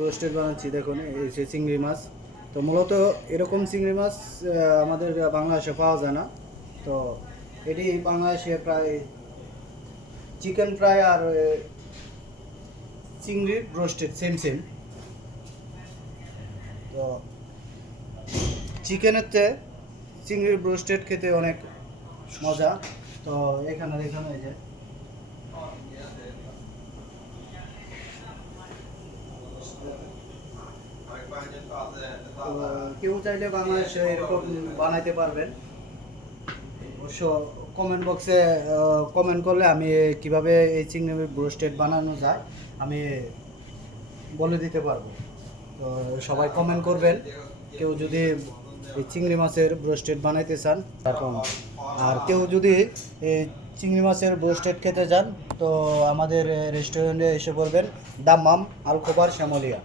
Roasted বানাচ্ছি দেখুন, এই যে চিংড়ি মাছ। তো মূলত এরকম চিংড়ি মাছ আমাদের বাংলাদেশে পাওয়া যায় না। তো এটি বাংলাদেশে প্রায় চিকেন ফ্রাই আর চিংড়ির রোস্টেড সেম সেম। তো চিকেনের চেয়ে চিংড়ির রোস্টেড খেতে অনেক মজা। তো এখানে দেখুন, এই যে তো কেউ চাইলে বাংলাদেশে এরকম বানাইতে পারবেন। অবশ্য কমেন্ট বক্সে কমেন্ট করলে আমি কিভাবে এই চিংড়ি ব্রোস্টেড বানানো যায় আমি বলে দিতে পারবো। তো সবাই কমেন্ট করবেন কেউ যদি এই চিংড়ি মাছের ব্রোস্টেড বানাইতে চান। তারপর আর কেউ যদি এই চিংড়ি মাছের ব্রোস্টেড খেতে চান তো আমাদের রেস্টুরেন্টে এসে পড়বেন, দাম্মাম আল খোবার শ্যামলিয়া।